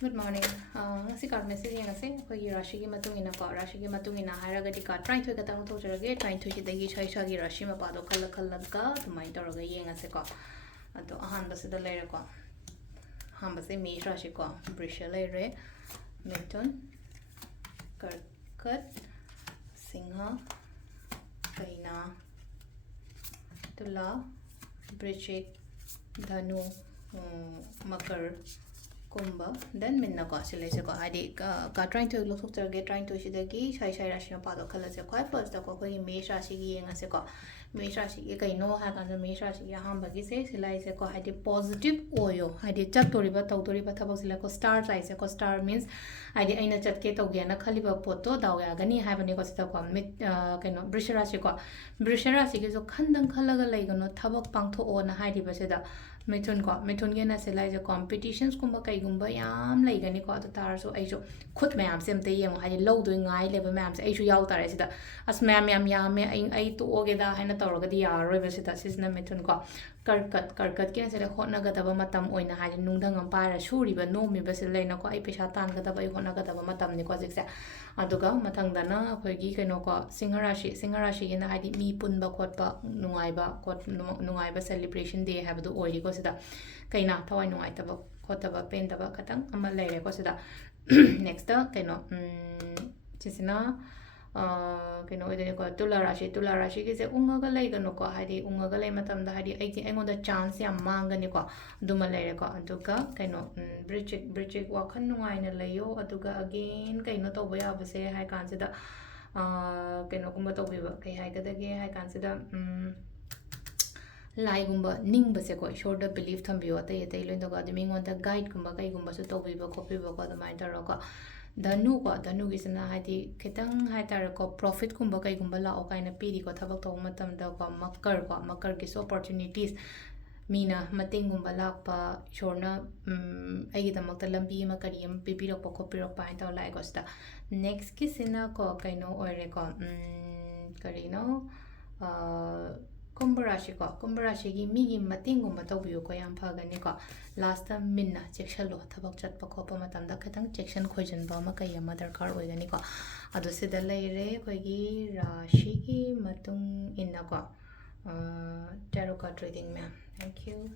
Good morning. Ngasi card message ngasi khoi rashi gi matung ina ko rashi gi matung ina haira ga card try thoi ka tang thok jarage try thoi chi dagi chai cha gi rashi ma pa do khal khal ka tumai tor ga yeng ase ko ado ahan ba se da le ko ham ba se me rashi ko brisha le re meton karkat singha kaina tula bridget dhanu makar Kumba, then minna ko sila se ko adi ka trying to look to get trying to shidagi shai shai rashi na pado khala se ko first ko ko me rashi gi yenga se ko me rashi gi kai no ha kan me rashi gi ham bagi se sila se ko adi positive oyo adi chat tori ba tau tori ba thabak sila ko star sai se ko star means adi aina chat ke to ge na khali ba poto daw ya gani ha bani ko sita ko mit kai no brishara se ko brishara se gi so khandang khalaga lai gano thabak pangtho o na hai di ba se da Methun ko Methun ge na sila je competitions kumba kai gumba yam lai gani ko ta tar so ai jo khut mayam sem te yeng ha lo do ngai le ba mayam se ai ju yaw tar ai sida as mayam yam yam me ai to oge da haina tor ga di ya roi ba sida sisna Methun ko karkat ke na sila hotna ga da ba matam oina ha nungdang am pa ra shuri ba no mi ba sila lai na ko ai pesa tan ga da ba ai hotna ga da ba matam ni ko jik se aduga mathang da na khoi gi kai no ko singarashi ge na ha di mi pun ba khot ba nungai ba celebration day ha ba do oi ko sida kaina thawai nungai ta ba khota ba pen ta ba khatang ama lai re ko sida next kaino chisina kaino ide ko tula rashi ge se unga ga lai ga no ko ha di unga ga lai matam da ha di ai ai ngon da chance ya mang ga ni ko duma lai re ko aduga kaino bridget wa khan nungai na lai yo aduga again kaino to ba ya ba se hai kan sida kaino kumba to bi ba kai hai ga da ge hai kan sida Lai gumba ning ba se ko short belief tham bi wata yete loin da ga de mingon da guide gumba kai gumba su to bi ba copy ba ko da mai da ro ko danu gi sina ha di ketang ha tar ko profit gumba kai gumba la o kai na pi di ko thabak to matam da ko makar gi opportunities mina mating gumba lak pa shorna ai gi damak ta lambi ma kari am pi pi ro ko copy ro pa ta lai ko sta next ki sina ko kai no ore ko kari no kumbarashi gi migi mating gumba tawbiyo ko yam phagani ko last time minna chection lo thabak chat pa ko pa matam da khatang chection khojan ba ma kai ma darkar oigani ko adu se da lai re ko gi rashi gi matung inna ko tarot card reading ma'am thank you